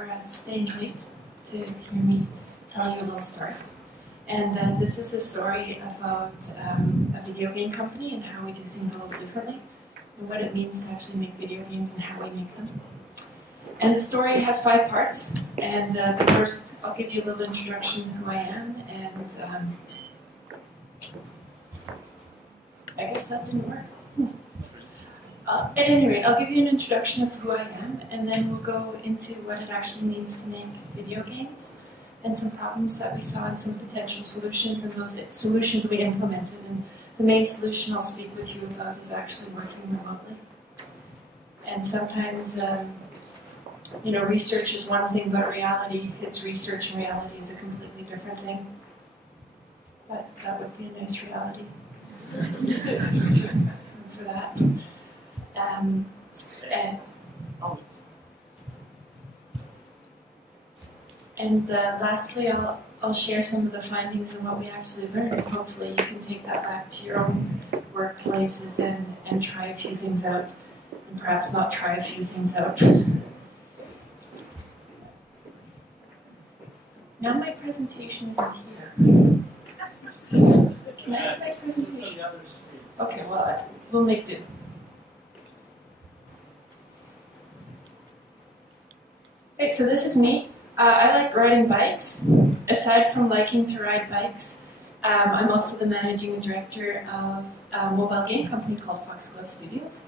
for staying late to hear me tell you a little story. And this is a story about a video game company and how we do things a little differently, and what it means to actually make video games and how we make them. And the story has 5 parts, and first I'll give you a little introduction to who I am, and I guess that didn't work. At any rate, I'll give you an introduction of who I am, and then we'll go into what it actually means to make video games, and some problems that we saw, and some potential solutions, and those solutions we implemented. And the main solution I'll speak with you about is actually working remotely. And sometimes, you know, research is one thing, but reality, it's research, and reality is a completely different thing. But that would be a nice reality for that. Lastly, I'll share some of the findings and what we actually learned, and hopefully you can take that back to your own workplaces and try a few things out, and perhaps not try a few things out. Now my presentation isn't here. Can I have my presentation? Okay, well, we'll make do. Okay, so this is me. I like riding bikes. Aside from liking to ride bikes, I'm also the managing director of a mobile game company called Foxglove Studios.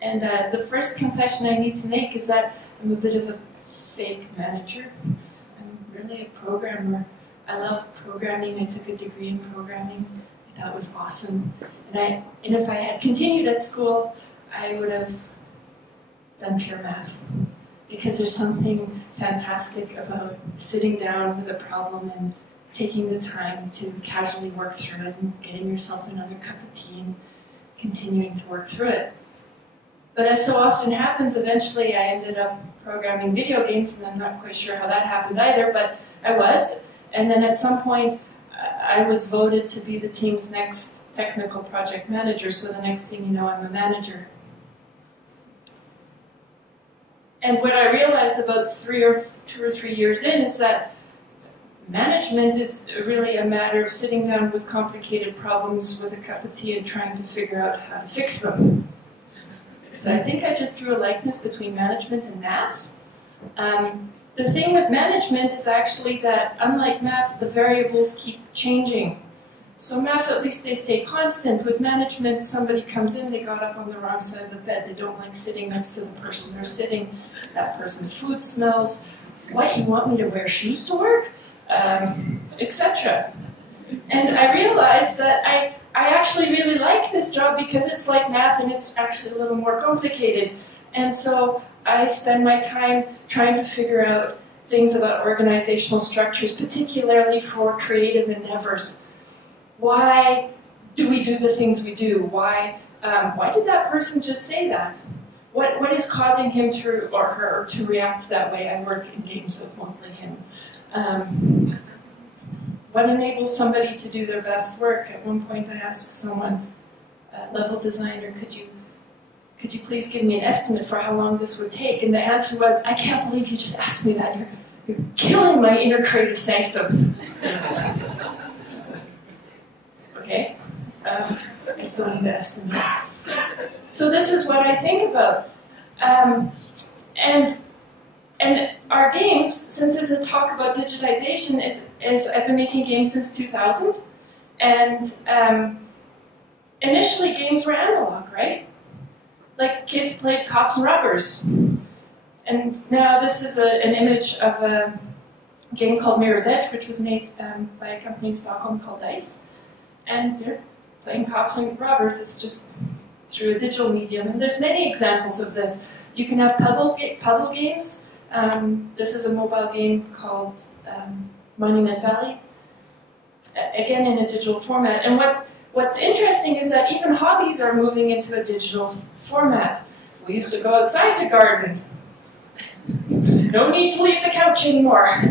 And the first confession I need to make is that I'm a bit of a fake manager. I'm really a programmer. I love programming. I took a degree in programming. I thought it was awesome. And if I had continued at school, I would have done pure math. Because there's something fantastic about sitting down with a problem and taking the time to casually work through it and getting yourself another cup of tea and continuing to work through it. But as so often happens, eventually I ended up programming video games, and I'm not quite sure how that happened either, but I was. And then at some point, I was voted to be the team's next technical project manager, so the next thing you know, I'm a manager. And what I realized about 2 or 3 years in is that management is really a matter of sitting down with complicated problems with a cup of tea and trying to figure out how to fix them. So I think I just drew a likeness between management and math. The thing with management is actually that, unlike math, the variables keep changing. So math, at least they stay constant. With management, somebody comes in, they got up on the wrong side of the bed, they don't like sitting next to the person they're sitting, that person's food smells, what, you want me to wear shoes to work? Etc. And I realized that I actually really like this job because it's like math and it's actually a little more complicated. And so I spend my time trying to figure out things about organizational structures, particularly for creative endeavors. Why do we do the things we do? Why did that person just say that? What is causing him to, or her to react that way? I work in games, so it's mostly him. What enables somebody to do their best work? At one point I asked someone, level designer, could you please give me an estimate for how long this would take? And the answer was, I can't believe you just asked me that. You're killing my inner creative sanctum. Okay, I still need to estimate. So this is what I think about. And our games, since this is a talk about digitization, is I've been making games since 2000. And initially games were analog, right? Like kids played cops and robbers. And now this is an image of a game called Mirror's Edge, which was made by a company in Stockholm called DICE. And they're playing cops and robbers. It's just through a digital medium. And there's many examples of this. You can have puzzle games. This is a mobile game called Monument Valley. Again, in a digital format. And what's interesting is that even hobbies are moving into a digital format. We used to go outside to garden. No need to leave the couch anymore.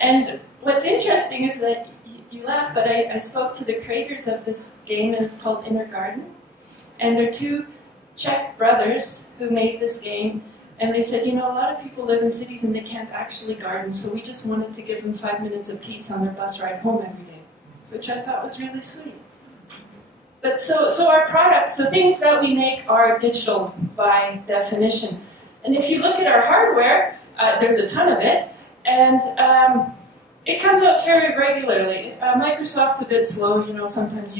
And what's interesting is that you laugh, but I spoke to the creators of this game, and it's called Inner Garden. And they're 2 Czech brothers who made this game And they said, you know, a lot of people live in cities and they can't actually garden, so we just wanted to give them 5 minutes of peace on their bus ride home every day, which I thought was really sweet. But so our products, the things that we make are digital by definition. And if you look at our hardware, there's a ton of it, and it comes out very regularly. Microsoft's a bit slow, you know, sometimes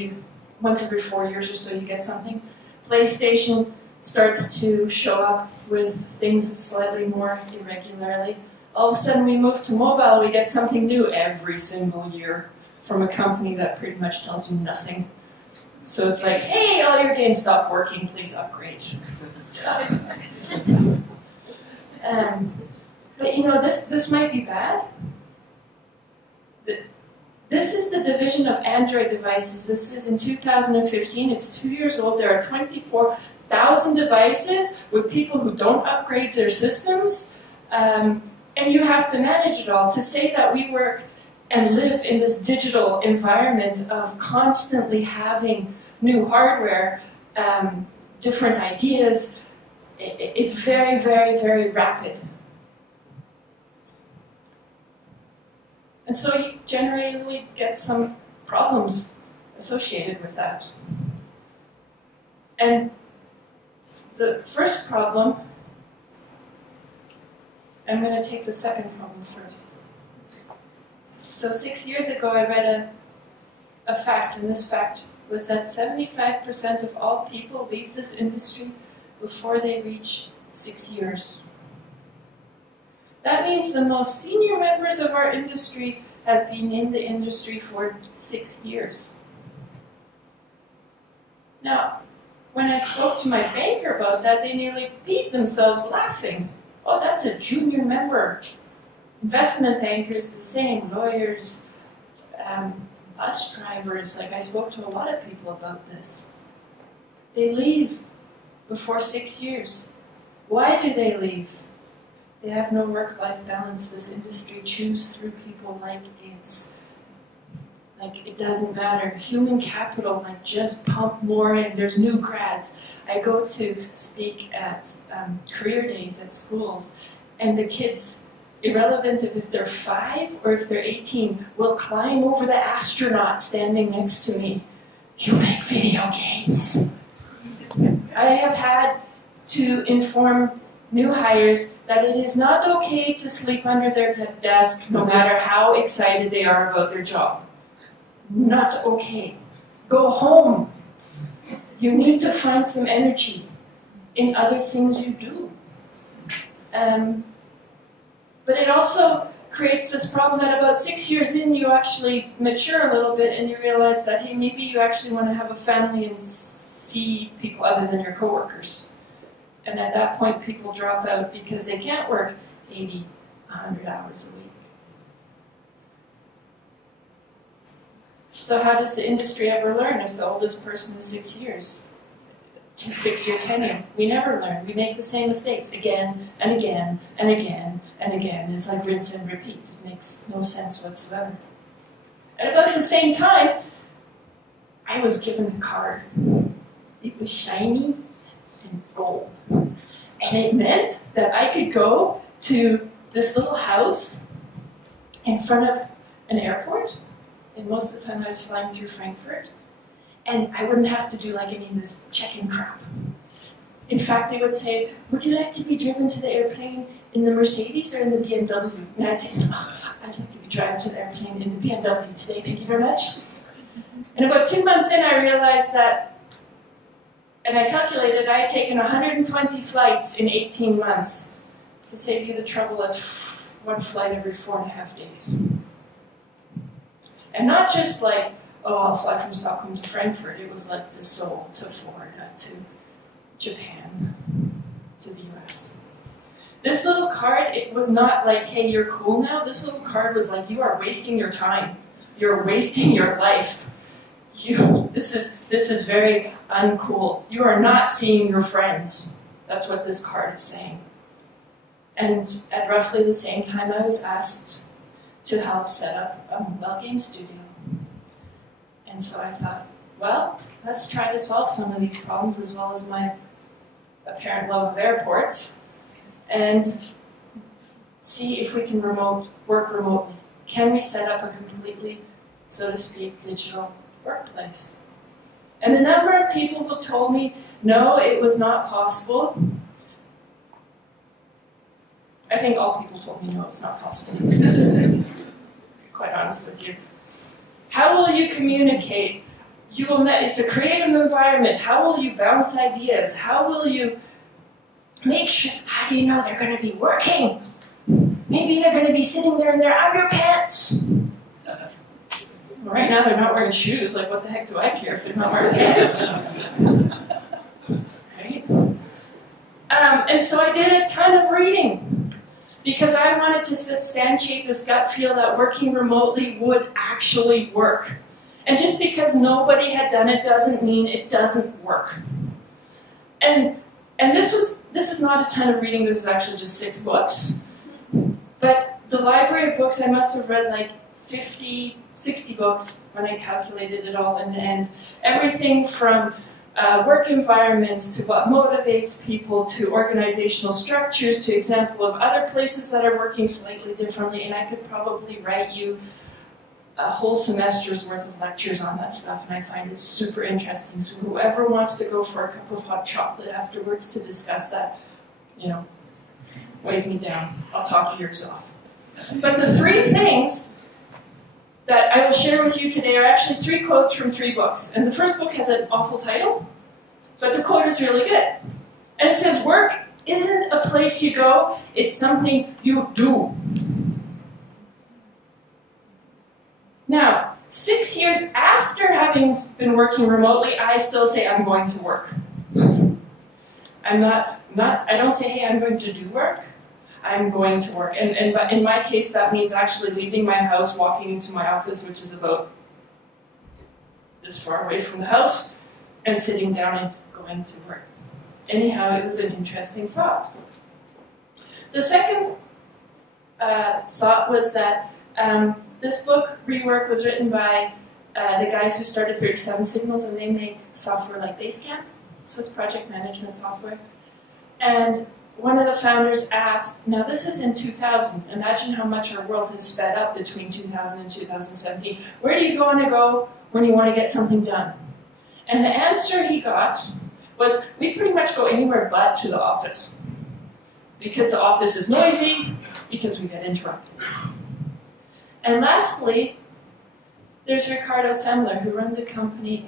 once every 4 years or so you get something. PlayStation starts to show up with things slightly more irregularly. All of a sudden we move to mobile, we get something new every single year from a company that pretty much tells you nothing. So it's like, hey, all your games stopped working, please upgrade. But you know, this might be bad. This is the division of Android devices. This is in 2015. It's 2 years old. There are 24,000 devices with people who don't upgrade their systems. And you have to manage it all. To say that we work and live in this digital environment of constantly having new hardware, different ideas, it's very, very, very rapid. And so you generally get some problems associated with that. And the first problem, I'm going to take the second problem first. So 6 years ago I read a fact, and this fact was that 75% of all people leave this industry before they reach 6 years. That means the most senior members of our industry have been in the industry for 6 years. Now, when I spoke to my banker about that, they nearly beat themselves laughing. Oh, that's a junior member. Investment bankers, the same, lawyers, bus drivers, like I spoke to a lot of people about this. They leave before 6 years. Why do they leave? They have no work-life balance. This industry chews through people like it doesn't matter. Human capital, like just pump more in. There's new grads. I go to speak at career days at schools, and the kids, irrelevant if they're 5 or if they're 18, will climb over the astronaut standing next to me. You make video games. I have had to inform new hires that it is not okay to sleep under their desk no matter how excited they are about their job. Not okay. Go home. You need to find some energy in other things you do. But it also creates this problem that about 6 years in you actually mature a little bit and you realize that, hey, maybe you actually want to have a family and see people other than your coworkers. And at that point, people drop out because they can't work 80, 100 hours a week. So how does the industry ever learn if the oldest person is 6 years? 6-year tenure. We never learn. We make the same mistakes again and again and again and again. It's like rinse and repeat. It makes no sense whatsoever. At about the same time, I was given a card. It was shiny and gold. And it meant that I could go to this little house in front of an airport, and most of the time I was flying through Frankfurt, and I wouldn't have to do like any of this check-in crap. In fact, they would say, would you like to be driven to the airplane in the Mercedes or in the BMW? And I'd say, oh, I'd like to be driven to the airplane in the BMW today, thank you very much. And about 2 months in, I realized that, and I calculated I had taken 120 flights in 18 months. To save you the trouble, that's one flight every 4.5 days. And not just like, oh, I'll fly from Stockholm to Frankfurt. It was like to Seoul, to Florida, to Japan, to the US. This little card, it was not like, hey, you're cool now. This little card was like, you are wasting your time. You're wasting your life. This is very uncool. You are not seeing your friends. That's what this card is saying. And at roughly the same time, I was asked to help set up a mobile game studio. And so I thought, well, let's try to solve some of these problems as well as my apparent love of airports. and see if we can work remotely. Can we set up a completely, so to speak, digital workplace? And the number of people who told me, no, it was not possible, I think all people told me, no, it's not possible. To be quite honest with you. How will you communicate? It's a creative environment. How will you bounce ideas? How will you make sure, how do you know they're going to be working? Maybe they're going to be sitting there in their underpants. Right now they're not wearing shoes. Like, what the heck do I care if they're not wearing pants? Right? And so I did a ton of reading because I wanted to substantiate this gut feel that working remotely would actually work. And just because nobody had done it doesn't mean it doesn't work. And this is not a ton of reading. This is actually just 6 books. But the library of books, I must have read like 50, 60 books when I calculated it all in the end. Everything from work environments to what motivates people to organizational structures to example of other places that are working slightly differently. And I could probably write you a whole semester's worth of lectures on that stuff, and I find it super interesting. So whoever wants to go for a cup of hot chocolate afterwards to discuss that, you know, wave me down. I'll talk your ears off. But the 3 things that I will share with you today are actually 3 quotes from 3 books. And the first book has an awful title, but the quote is really good. And it says, work isn't a place you go, it's something you do. Now, 6 years after having been working remotely, I still say I'm going to work. I don't say, hey, I'm going to do work. I'm going to work. And in my case, that means actually leaving my house, walking into my office, which is about this far away from the house, and sitting down and going to work. Anyhow, it was an interesting thought. The second thought was that this book, Rework, was written by the guys who started 37 Signals, and they make software like Basecamp, so it's project management software. And one of the founders asked, now this is in 2000, imagine how much our world has sped up between 2000 and 2017. Where do you want to go when you want to get something done? And the answer he got was, we pretty much go anywhere but to the office. Because the office is noisy, because we get interrupted. And lastly, there's Ricardo Semler, who runs a company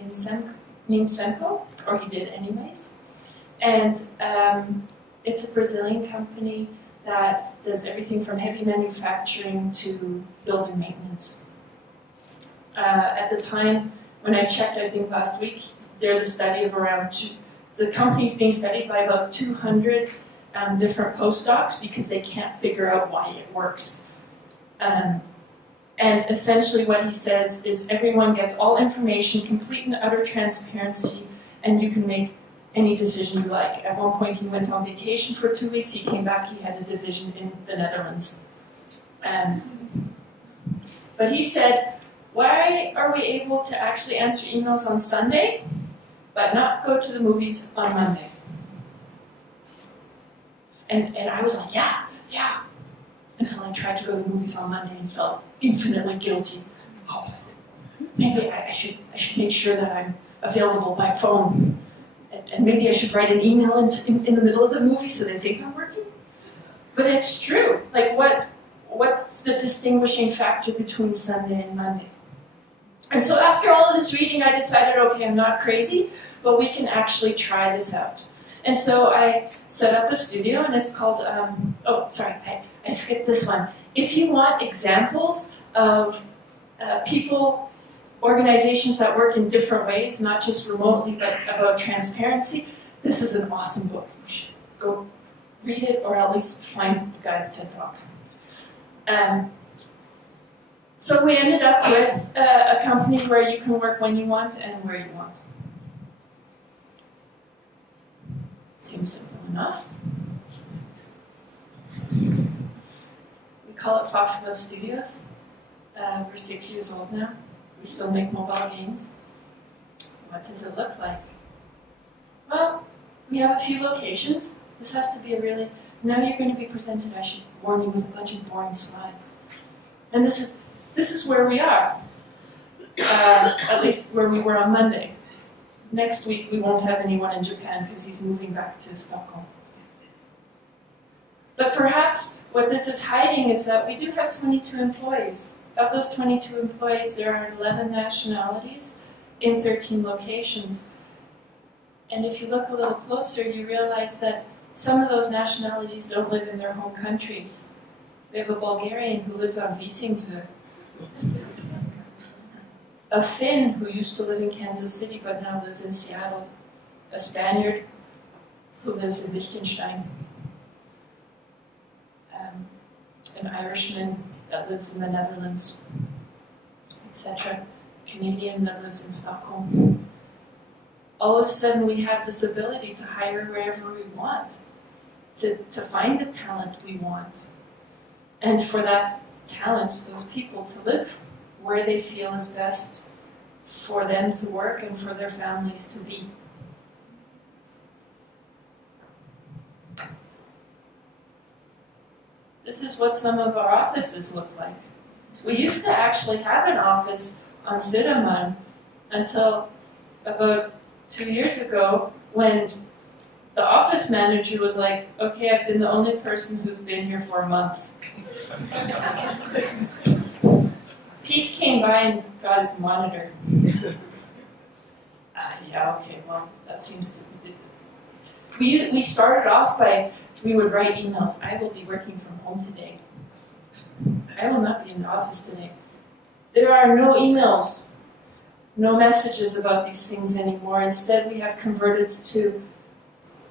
named Semco, or he did anyways. And it's a Brazilian company that does everything from heavy manufacturing to building maintenance. At the time when I checked, I think last week, they're the study of the company's being studied by about 200 different postdocs because they can't figure out why it works. And essentially what he says is everyone gets all information, complete and utter transparency, and you can make any decision you like. At one point he went on vacation for 2 weeks, he came back, he had a division in the Netherlands. But he said, why are we able to actually answer emails on Sunday, but not go to the movies on Monday? And I was like, yeah. Until I tried to go to the movies on Monday and felt infinitely guilty. Oh, maybe I should make sure that I'm available by phone. And maybe I should write an email in the middle of the movie so they think I'm working. But it's true. Like, what's the distinguishing factor between Sunday and Monday? And so after all of this reading, I decided, okay, I'm not crazy, but we can actually try this out. And so I set up a studio, and it's called, I skipped this one. If you want examples of people, organizations that work in different ways, not just remotely, but about transparency, this is an awesome book. You should go read it, or at least find the guy's TED Talk. So we ended up with a company where you can work when you want and where you want. Seems simple enough. We call it Foxglove Studios. We're 6 years old now. We still make mobile games. What does it look like? Well, we have a few locations. This has to be a really now you're going to be presented, I should warn you, with a bunch of boring slides. And this is where we are, at least where we were on Monday. Next week we won't have anyone in Japan because he's moving back to Stockholm. But perhaps what this is hiding is that we do have 22 employees. Of those 22 employees, there are 11 nationalities in 13 locations. And if you look a little closer, you realize that some of those nationalities don't live in their home countries. We have a Bulgarian who lives on Visingsö, a Finn who used to live in Kansas City but now lives in Seattle, a Spaniard who lives in Liechtenstein, an Irishman that lives in the Netherlands, etc., a Canadian that lives in Stockholm. All of a sudden we have this ability to hire wherever we want, to find the talent we want, and for that talent, those people, to live where they feel is best for them to work and for their families to be. This is what some of our offices look like. We used to actually have an office on Södermalm until about 2 years ago, when the office manager was like, okay, I've been the only person who's been here for a month. Pete came by and got his monitor. Yeah, okay, well, that seems to be... We started off by, we would write emails, I will be working from home today. I will not be in the office today. There are no emails, no messages about these things anymore. Instead, we have converted to,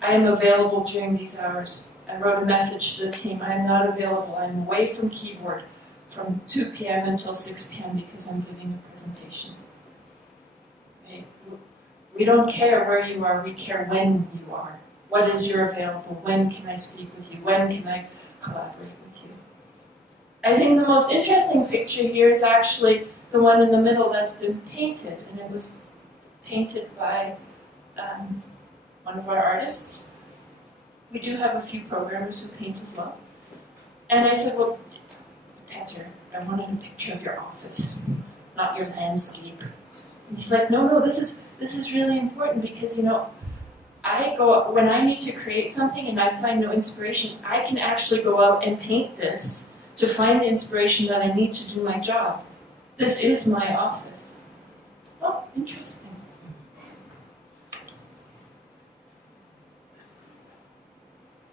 I am available during these hours. I wrote a message to the team, I am not available, I'm away from keyboard from 2 p.m. until 6 p.m. because I'm giving a presentation. Right? We don't care where you are, we care when you are. What is your available? When can I speak with you? When can I collaborate with you? I think the most interesting picture here is actually the one in the middle that's been painted, and it was painted by one of our artists. We do have a few programmers who paint as well. And I said, well, Peter, I wanted a picture of your office, not your landscape. And he's like, no, this is really important because, you know, when I need to create something and I find no inspiration, I can actually go out and paint this to find the inspiration that I need to do my job. This is my office. Oh, interesting.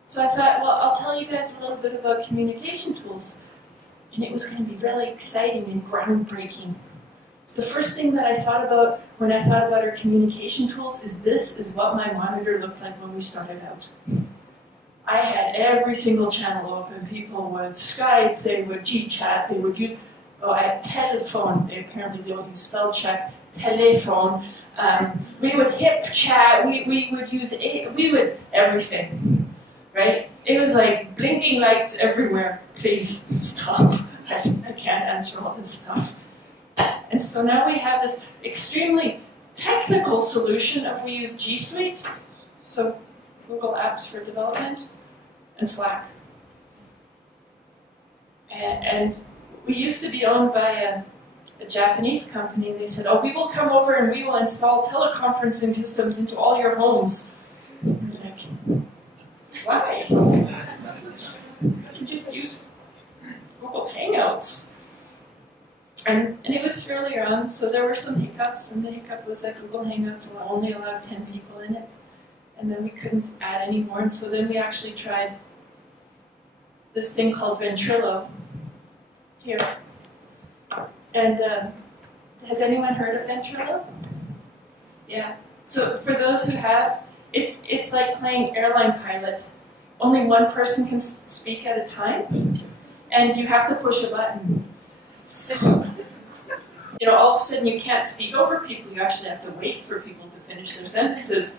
So I thought, well, I'll tell you guys a little bit about communication tools. And it was going to be really exciting and groundbreaking. The first thing that I thought about when I thought about our communication tools is this is what my monitor looked like when we started out. I had every single channel open. People would Skype, they would G-chat, they would use, I had telephone. They apparently don't use spell check. Telephone. We would hip chat. We would use, everything, right? It was like blinking lights everywhere. Please stop. I can't answer all this stuff. And so now we have this extremely technical solution of we use G Suite, so Google Apps for development, and Slack. And we used to be owned by a Japanese company. They said, oh, we will come over and we will install teleconferencing systems into all your homes. And we're like, why? You can just use Google Hangouts. And it was earlier on, so there were some hiccups, and the hiccup was that Google Hangouts only allowed 10 people in it, and then we couldn't add any more, and so then we actually tried this thing called Ventrilo here. And has anyone heard of Ventrilo? Yeah. So for those who have, it's like playing airline pilot. Only one person can speak at a time, and you have to push a button. So, you know, all of a sudden you can't speak over people, you actually have to wait for people to finish their sentences.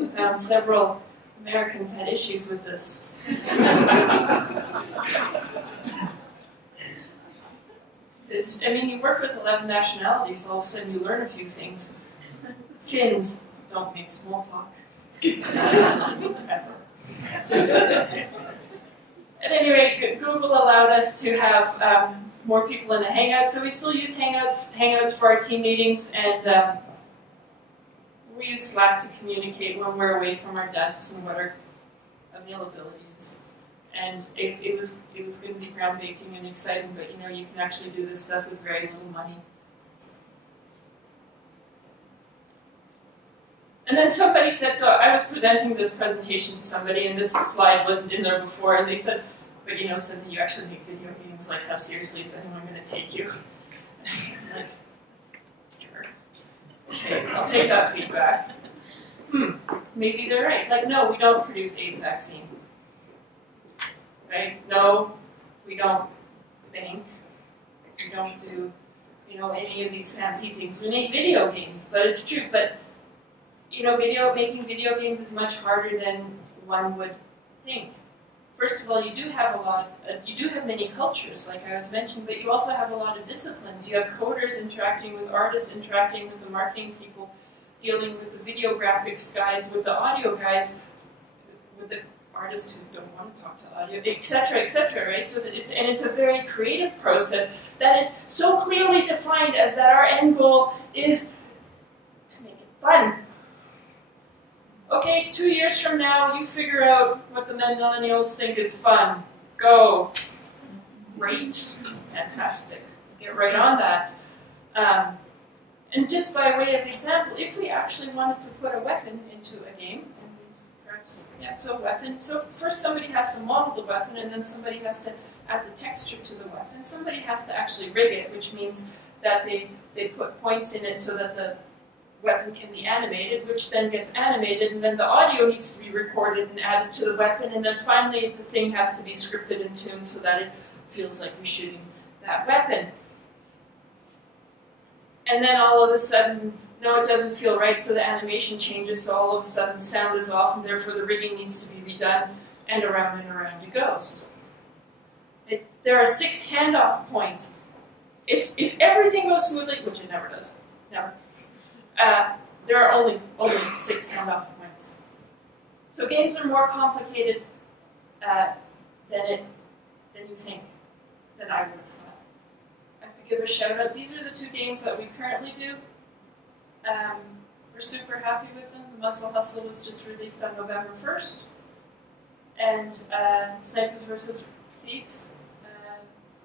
I found several Americans had issues with this. I mean, you work with 11 nationalities, all of a sudden you learn a few things. Finns don't make small talk. At any rate, Google allowed us to have more people in the Hangouts, so we still use Hangouts for our team meetings, and we use Slack to communicate when we're away from our desks and what our availability is. And it was going to be groundbreaking and exciting, but you know, you can actually do this stuff with very little money. And then somebody said, so I was presenting this presentation to somebody, and this slide wasn't in there before, and they said, but you know, Senta, you actually make video games, like how seriously is anyone going to take you? I'm like, sure. Okay, I'll take that feedback. Maybe they're right. Like, no, we don't produce AIDS vaccine. Right? No, we don't think. We don't do, you know, any of these fancy things. We make video games, but it's true. But you know, making video games is much harder than one would think. First of all, you do have many cultures, like I was mentioning, but you also have a lot of disciplines. You have coders interacting with artists, interacting with the marketing people, dealing with the video graphics guys, with the audio guys, with the artists who don't want to talk to audio, etc., right? So that it's a very creative process that is so clearly defined as that our end goal is to make it fun. Okay, 2 years from now, you figure out what the millennials think is fun. Go. Great. Fantastic. Get right on that. And just by way of example, if we actually wanted to put a weapon into a game, and perhaps, yeah, so a weapon. So first somebody has to model the weapon, and then somebody has to add the texture to the weapon. Somebody has to actually rig it, which means that they put points in it so that the weapon can be animated, which then gets animated, and then the audio needs to be recorded and added to the weapon, and then finally the thing has to be scripted and tuned so that it feels like you're shooting that weapon. And then all of a sudden, no, it doesn't feel right, so the animation changes, so all of a sudden sound is off, and therefore the rigging needs to be redone, and around it goes. There are 6 handoff points. If everything goes smoothly, which it never does, never, there are only 6 handoff points. So games are more complicated than you think, than I would have thought. I have to give a shout out. These are the 2 games that we currently do. We're super happy with them. The Muscle Hustle was just released on November 1st. And Snipers vs. Thieves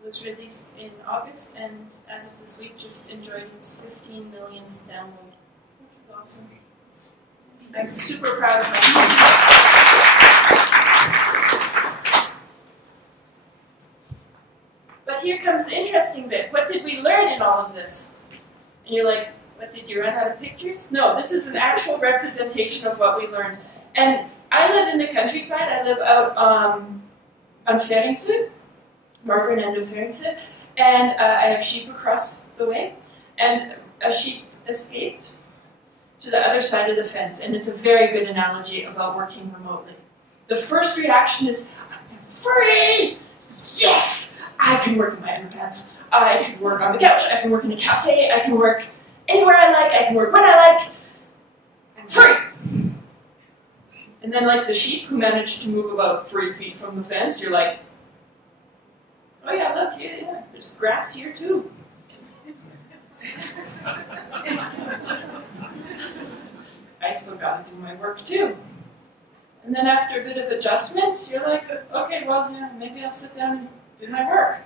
was released in August, and as of this week just enjoyed its 15 millionth download, which is awesome. I'm super proud of myself. But here comes the interesting bit. What did we learn in all of this? And you're like, what, did you run out of pictures? No, this is an actual representation of what we learned. And I live in the countryside. I live out on Feringsud, Marvin and Feringsud, and I have sheep across the way. And a sheep escaped to the other side of the fence, and it's a very good analogy about working remotely. The first reaction is, I'm free! Yes! I can work in my underpants. I can work on the couch. I can work in a cafe. I can work anywhere I like. I can work when I like. I'm free! And then like the sheep who managed to move about 3 feet from the fence, you're like, oh yeah, look, yeah, there's grass here too. I still got to do my work too. And then after a bit of adjustment, you're like, okay, well, yeah, maybe I'll sit down and do my work.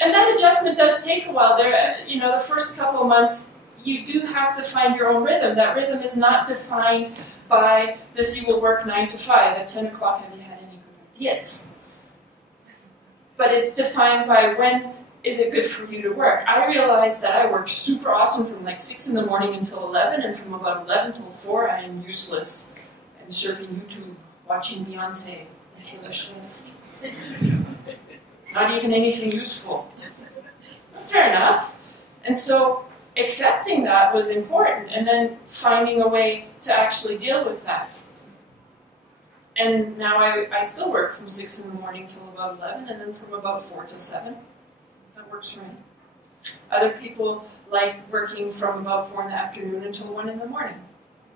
And that adjustment does take a while. There, you know, the first couple of months, you do have to find your own rhythm. That rhythm is not defined by this, you will work 9 to 5. At 10 o'clock, have you had any good ideas? But it's defined by when is it good for you to work. I realized that I work super awesome from like 6 in the morning until 11, and from about 11 till 4, I am useless. I'm surfing YouTube, watching Beyonce and Taylor Swift. Not even anything useful. Fair enough. And so accepting that was important, and then finding a way to actually deal with that. And now I still work from 6 in the morning till about 11, and then from about 4 to 7. That works for me. Other people like working from about 4 in the afternoon until 1 in the morning.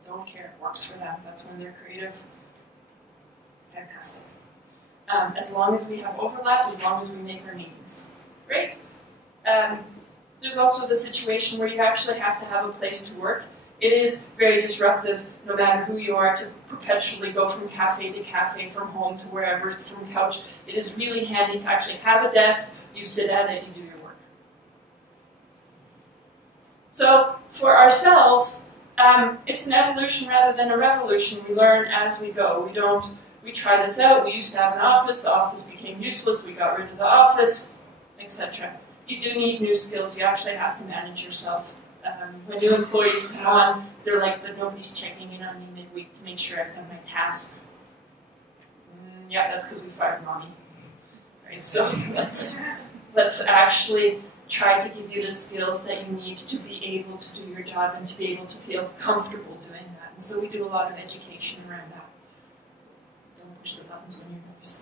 Don't care, it works for them. That's when they're creative. Fantastic. As long as we have overlap, as long as we make our meetings. Great. There's also the situation where you actually have to have a place to work. It is very disruptive, no matter who you are, to perpetually go from cafe to cafe, from home to wherever, from couch. It is really handy to actually have a desk, you sit at it, you do your work. So, for ourselves, it's an evolution rather than a revolution. We learn as we go. We try this out. We used to have an office. The office became useless. We got rid of the office, etc. You do need new skills. You actually have to manage yourself. When new employees come on, they're like, but nobody's checking in on me midweek to make sure I've done my task. Yeah, that's because we fired mommy. Right, so let's actually try to give you the skills that you need to be able to do your job and to be able to feel comfortable doing that. And so we do a lot of education around that. Don't push the buttons when you're nervous.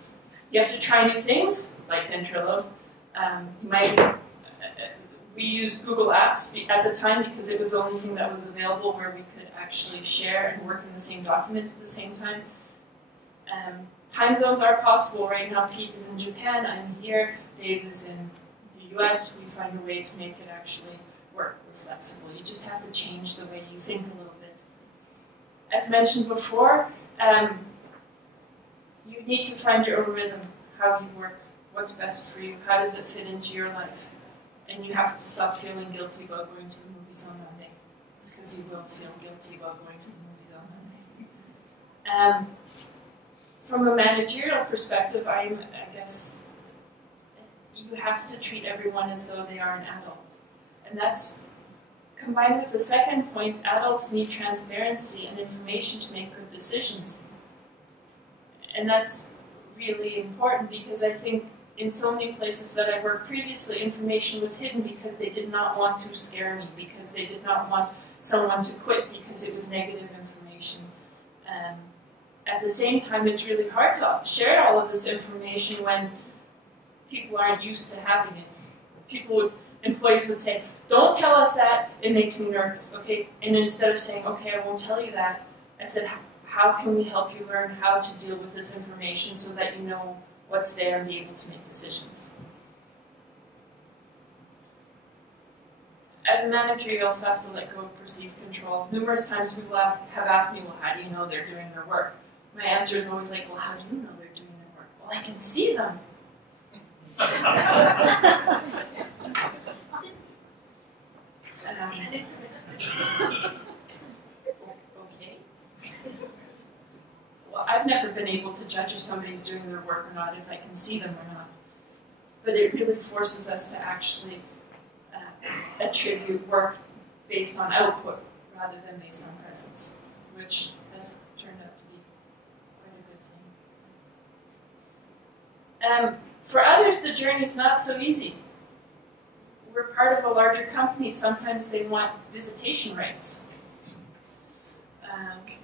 You have to try new things, like Ventrilo. We used Google Apps at the time because it was the only thing that was available where we could actually share and work in the same document at the same time. Time zones are possible. Right now, Pete is in Japan, I'm here, Dave is in the US. We find a way to make it actually work. We're flexible. You just have to change the way you think a little bit. As mentioned before, you need to find your own rhythm, how you work, what's best for you, how does it fit into your life. And you have to stop feeling guilty about going to the movies on Monday, because you will feel guilty about going to the movies on Monday. From a managerial perspective, I guess you have to treat everyone as though they are an adult. And that's combined with the second point, adults need transparency and information to make good decisions. And that's really important because I think in so many places that I worked previously, information was hidden because they did not want to scare me, because they did not want someone to quit because it was negative information. At the same time, it's really hard to share all of this information when people aren't used to having it. Employees would say, don't tell us that, it makes me nervous, okay? And instead of saying, okay, I won't tell you that, I said, how can we help you learn how to deal with this information so that you know what's there and be able to make decisions? As a manager, you also have to let go of perceived control. Numerous times people have asked me, well, how do you know they're doing their work? My answer is always like, well, how do you know they're doing their work? Well, I can see them. Okay. Well, I've never been able to judge if somebody's doing their work or not, if I can see them or not. But it really forces us to actually attribute work based on output rather than based on presence, which has turned out to be quite a good thing. For others, the journey is not so easy. We're part of a larger company. Sometimes they want visitation rights.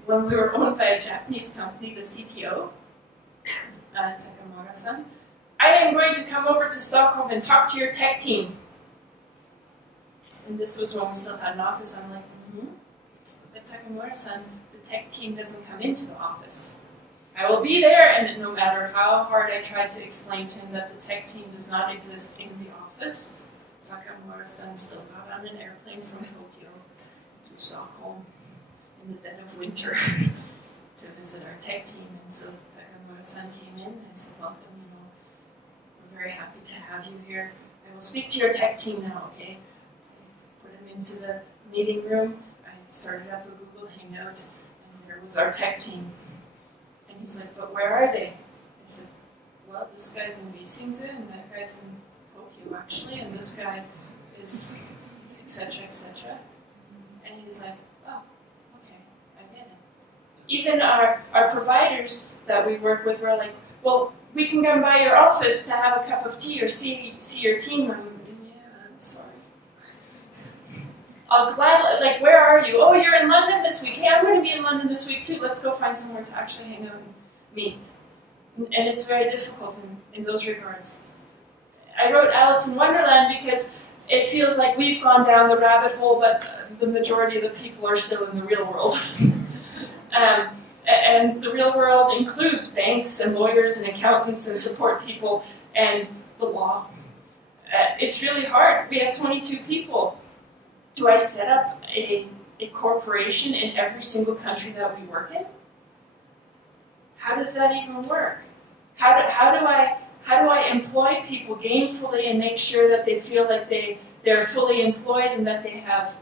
When we were owned by a Japanese company, the CTO, Takamura-san, I am going to come over to Stockholm and talk to your tech team. And this was when we still had an office. I'm like, But Takamura-san, the tech team doesn't come into the office. I will be there, and no matter how hard I tried to explain to him that the tech team does not exist in the office, Takamura-san still got on an airplane from Tokyo to Stockholm in the dead of winter to visit our tech team. And so Takamura-san came in, and I said, well, we're very happy to have you here. I will speak to your tech team now, okay? I put him into the meeting room. I started up a Google Hangout, and there was our tech team. And he's like, but where are they? I said, well, this guy's in Visingsu, and that guy's in Tokyo, actually, and this guy is etc., etc. And he's like, oh, okay, I get it. Even our providers that we work with were like, well, we can come by your office to have a cup of tea or see your team. And yeah, I'm sorry. I'll gladly, like, where are you? Oh, you're in London this week. Hey, I'm going to be in London this week too. Let's go find somewhere to actually hang out and meet. And it's very difficult in those regards. I wrote Alice in Wonderland because it feels like we've gone down the rabbit hole, but the majority of the people are still in the real world. And And the real world includes banks and lawyers and accountants and support people and the law. It's really hard. We have 22 people. Do I set up a corporation in every single country that we work in? How does that even work? How do I employ people gainfully and make sure that they feel like they're fully employed and that they have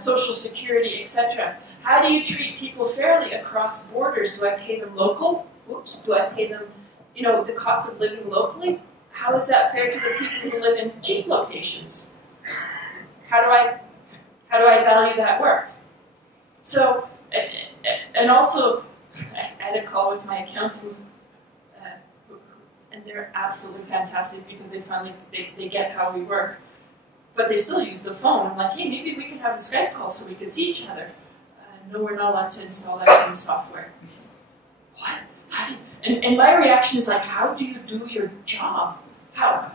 social security, etc.? How do you treat people fairly across borders? Do I pay them local? Oops. Do I pay them, the cost of living locally? How is that fair to the people who live in cheap locations? How do I value that work? So, and also, I had a call with my accountant, and they're absolutely fantastic because they get how we work, but they still use the phone. I'm like, hey, maybe we can have a Skype call so we can see each other. No, we're not allowed to install that kind of software. What? And my reaction is like, how do you do your job? How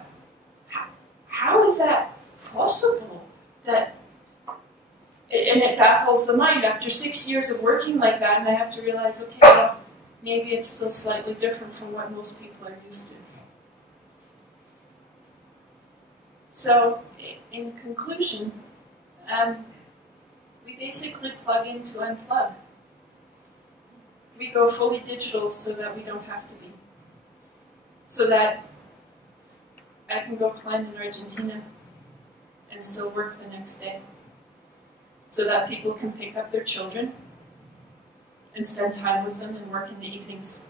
is that possible? And it baffles the mind. After 6 years of working like that, and I have to realize, okay, well, maybe it's still slightly different from what most people are used to. So, in conclusion, we basically plug in to unplug. We go fully digital so that we don't have to be. So that I can go climb in Argentina and still work the next day. So that people can pick up their children and spend time with them and work in the evenings.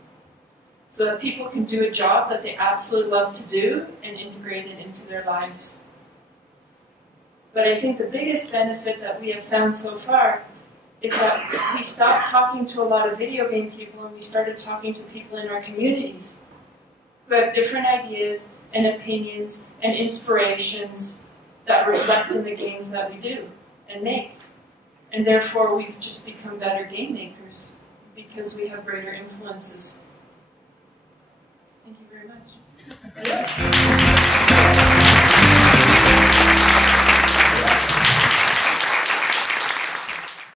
So that people can do a job that they absolutely love to do and integrate it into their lives. But I think the biggest benefit that we have found so far is that we stopped talking to a lot of video game people and we started talking to people in our communities who have different ideas and opinions and inspirations that reflect in the games that we do and make. And therefore we've just become better game makers because we have greater influences. Thank you very much.